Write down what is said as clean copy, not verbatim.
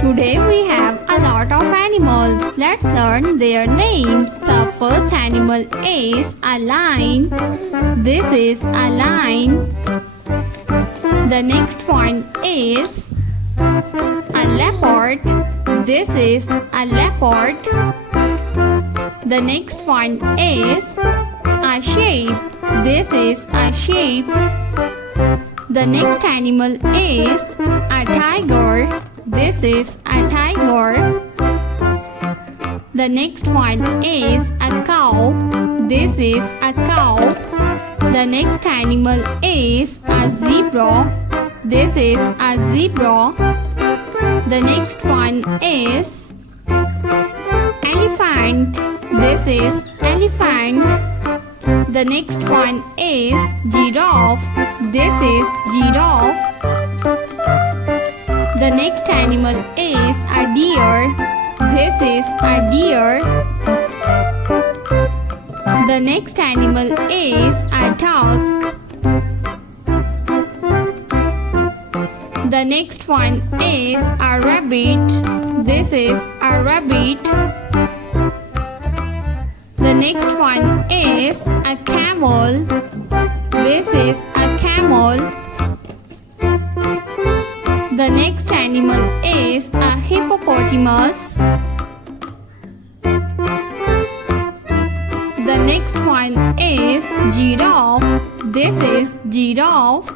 Today we have a lot of animals. Let's learn their names. The first animal is a lion. This is a lion. The next one is a leopard. This is a leopard. The next one is a sheep. This is a sheep. The next animal is a tiger. This is a tiger. The next one is a cow. This is a cow. The next animal is a zebra. This is a zebra. The next one is elephant. This is elephant. The next one is giraffe. This is giraffe. The next animal is a deer. This is a deer. The next animal is a duck. The next one is a rabbit. This is a rabbit. The next one is a camel. This is a camel. The next animal is a hippopotamus. The next one is giraffe. This is giraffe.